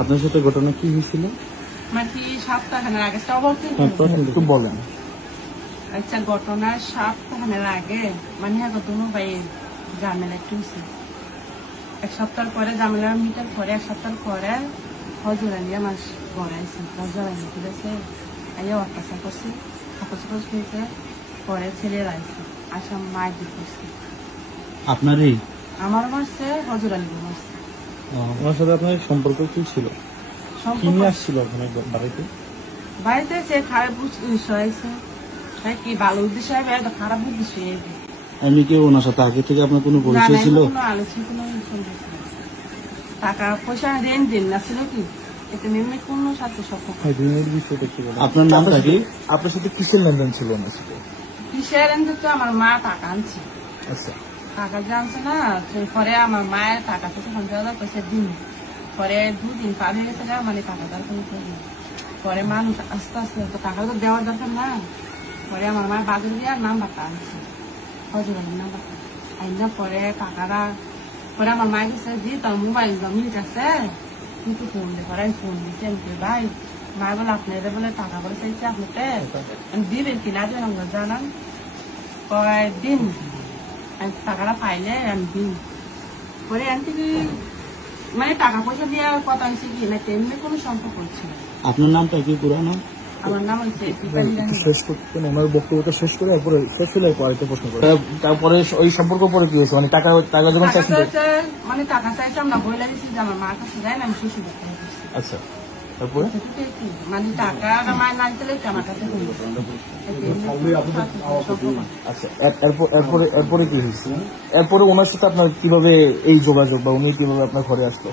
আপনার সাথে ঘটনা কি হয়েছিল? মানে সপ্তাহখানের আগে সব বলতে একটু বলেন। আচ্ছা, ঘটনা সপ্তাহখানের আগে মানে দুনো ভাই ঝামেলা একটু হয়েছে। এক সপ্তাহ পরে ঝামেলা মিটার পরে এক সপ্তাহ পরে হজুরা নিয়ে আমার ঘরে আইসি। হজুরা নিয়ে ঠিক আছে, আইয়া অত্যাচার করছি, অত্যাচার হয়েছে। পরে ছেলেরা আইসি, আসা মায়ের দিক করছি। আপনারই? আমার মারছে, হজুরা নিয়ে মারছে। আমার সাথে আপনার সম্পর্ক কি ছিল? কি নিয়ে আসছিল ওখানে বাড়িতে? বাড়িতে সে খারাপ উদ্দেশ্য হয়েছে, কি ভালো উদ্দেশ্য হবে, খারাপ উদ্দেশ্য হবে। আমি কি ওনার সাথে আগে থেকে আপনার কোনো পরিচয় ছিল? টাকা পয়সা লেনদেন না ছিল কি, এটা মেমে কোনো সাথে সম্পর্ক। আপনার নামটা কি? আপনার সাথে কিসের লেনদেন ছিল ওনার সাথে? কিসের লেনদেন? তো আমার মা টাকা আনছে। আচ্ছা, টাকা জানছে না, পরে আমার মায়ের টাকা থেকে 50,000 পয়সা দিন। পরে 2 দিন পার হয়ে গেছে না, মানে টাকা দরকার নেই। পরে মানুষ আস্তে আস্তে তো টাকা তো দেওয়ার দরকার না। পরে আমার মায়ের বাজার দিয়ে নাম্বারটা আনছে, হজুরানির নাম্বারটা আইনা। পরে টাকাটা পরে আমার মায়ের কাছে দিয়ে তার মোবাইল মিনিট আছে, কিন্তু ফোন দিয়ে পরে আমি ফোন দিচ্ছি। আমি ভাই মায় বলে আপনাদের বলে টাকা বলে চাইছে, আপনাকে দিবেন কিনা দেবেন আমরা জানান। কয়েকদিন টাকাটা পাইলে আমি দিন। পরে আনতে কি মানে টাকা পয়সা দেওয়ার কথা হয়েছে কি না, তেমনি কোনো সম্পর্ক হচ্ছে না। আপনার নামটা কি পুরো নাম? আমার নাম হচ্ছে শেষ করতেন ওনার বক্তব্যটা শেষ করে তারপরে শেষ হলে আরেকটা প্রশ্ন করে। তারপরে ওই সম্পর্ক পরে কি হয়েছে? মানে টাকা টাকা যখন চাইছেন, মানে টাকা চাইছে, আমরা বলে দিচ্ছি যে আমার মার কাছে যাই না, আমি শ্বশুর বাড়িতে গেছি। আচ্ছা, তারপরে মানে টাকা মায়ের না দিলে আমার কাছে আচ্ছা, এরপরে কি হয়েছে? এরপরে ওনার সাথে আপনার কিভাবে এই যোগাযোগ, বা উনি কিভাবে আপনার ঘরে আসতো?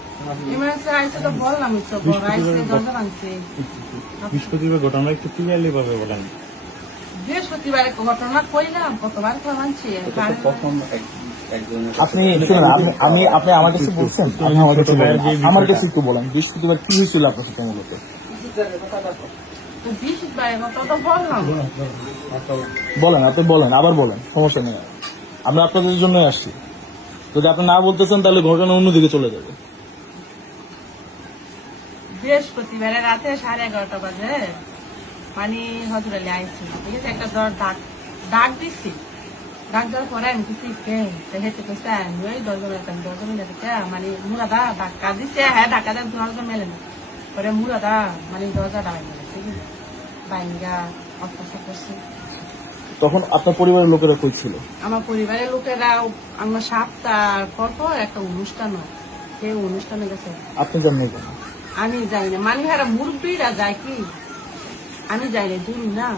আইসে তো বললাম দরজা ভাঙছে। বৃহস্পতিবার ঘটনা একটু ক্লিয়ারলি ভাবে বলেন। বৃহস্পতিবারে ঘটনা কইলাম, কতবার ভাঙছে। আপনি শুনুন, আপনি আমার কাছে বলছেন, আপনি আমার কাছে একটু বলেন বৃহস্পতিবার কি হয়েছিল আপনার সাথে মূলত? বলেন, আপনি বলেন, আবার বলেন, সমস্যা নেই। আমরা আপনাদের জন্য আসছি। যদি আপনি না বলতেছেন তাহলে ঘটনা অন্যদিকে চলে যাবে। বৃহস্পতিবারে রাতে 11:30 বাজে মানে হজুরালি আইসি, ঠিক আছে, একটা ডাক দিচ্ছি। ডাক দেওয়ার পরে আমি কিছু হেঁটে কেছে আমি ওই দরজা মিলে মানে মুরাদা ধাক্কা দিচ্ছে। হ্যাঁ, ধাক্কা দেয়, দরজা মেলে না। পরে মুরাদা মানে দরজা ডাক গেছে, বাইঙ্গা অত্যাচার করছে। তখন আপনার পরিবারের লোকেরা কই ছিল? আমার পরিবারের লোকেরা আমার সপ্তাহ পর একটা অনুষ্ঠান হয়, সেই অনুষ্ঠানে গেছে। আপনি জানেন কেন? আমি যাই না, মানে এরা মুরব্বীরা যায় কি, আমি যাই না, দূর না।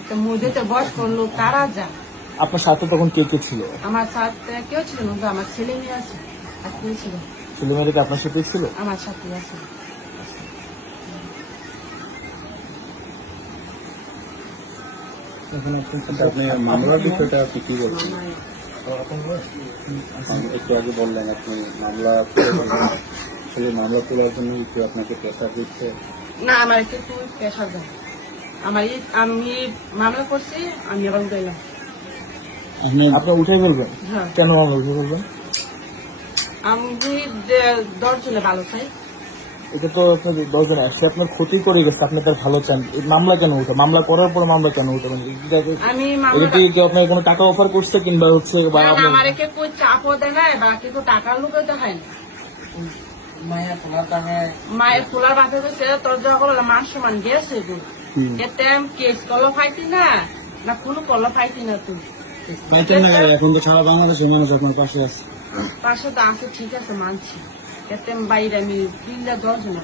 একটা মধ্যে বয়স্ক লোক তারা যায়। আপনার সাথে তখন কে কে ছিল? আমার সাথে কেউ ছিল না, আমার ছেলে মেয়ে আছে। আর কেউ ছিল? ছেলে মেয়েরা আপনার সাথে ছিল? আমার সাথে আছে। আপনি মামলার বিষয়টা আপনি কি বলছেন? একটু আগে বললেন আপনি মামলা মামলা তোলার জন্য একটু আপনাকে প্রেশার দিচ্ছে। না, আমার একটু প্রেশার দেয়। আমি মামলা করছি, আমি আবার উঠাইলাম। আপনি উঠে বলবেন? হ্যাঁ। কেন মামলা উঠে বলবেন? আমি 10 জনে ভালো চাই। এটা তো আপনার 10 জন আসছে, আপনার ক্ষতি করে গেছে, আপনি তার ভালো চান, মামলা কেন উঠে? মামলা করার পর মামলা কেন উঠে? আপনার কোনো টাকা অফার করছে কিংবা হচ্ছে আমার কেউ চাপও দেয় না, বা কেউ টাকার লোক দেখায় না। মায়ের খোলার বাপে গেছে, তোর যখন মান সমান গেছে এতে কেস করলো ফাইতি না, না কোনো করলো ফাইতি না। তুই এখন তো সারা বাংলাদেশের মানুষ আপনার পাশে আছে। পাশে তো আছে, ঠিক আছে, মানছি। এতে বাইরে আমি 10 জন।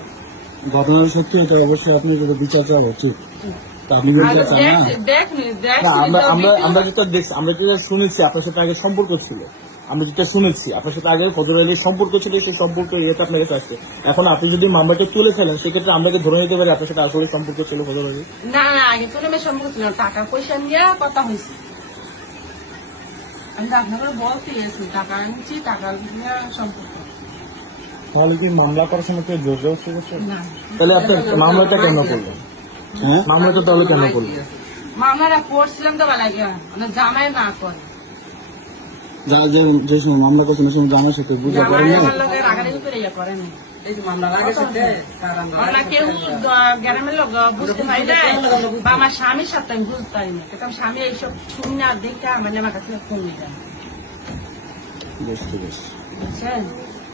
ঘটনার সত্যি এটা অবশ্যই আপনি বিচার চাওয়া উচিত। আমরা যেটা দেখছি, আমরা যেটা শুনেছি আপনার সাথে আগে সম্পর্ক ছিল, আমরা যেটা শুনেছি আপনার সাথে আগে ফজর আলীর সম্পর্ক ছিল, সেই সম্পর্ক ইয়েতে আপনার কাছে আসছে। এখন আপনি যদি মামলাটা তুলে ফেলেন সেক্ষেত্রে আমরা ধরে নিতে পারি আপনার সাথে আসলে সম্পর্ক ছিল ফজর আলী? না, আগে তুলে সম্পর্ক ছিল, টাকা পয়সা নিয়ে কথা হয়েছে। আমি আপনাকে বলতে গেছি টাকা আনছি, টাকা নিয়ে সম্পর্ক। তাহলে কি মামলা করার সময় কেউ জোর জবরদস্তি করছে? তাহলে আপনার মামলাটা কেন করলেন? হ্যাঁ, মামলাটা তাহলে কেন করলেন? মামলাটা করছিলাম তো লাগে জামাই না করে, যে সময় মামলা করছেন ওই সময় জামাইয়ের সাথে বুঝা করেন না? রাগারাগি করে করেন। আমরা কেউ গ্রামের লোক বুঝতে পারি না, বা আমার স্বামীর সাথে আমি বুঝতে পারি না, কারণ স্বামী এইসব শুনে আর দেখে মানে আমার কাছে ফোন নিয়ে যায়, বুঝতে পেরেছি। বুঝছেন?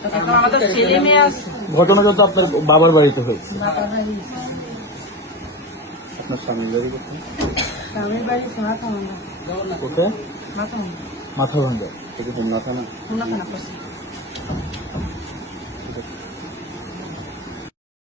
তো এখন আমাদের ছেলে মেয়ে আছে, ঘটনাটা তো আপনার বাবার বাড়িতে হয়েছে। বাবার বাড়ি আছে। আপনার স্বামীর বাড়ি কোথায়? স্বামীর বাড়ি মাথা ভাঙা, কোথায়? মাথা ভাঙা, মাথা ভাঙ্গা। এটা হোমনা থানা? হোমনা থানা করছে।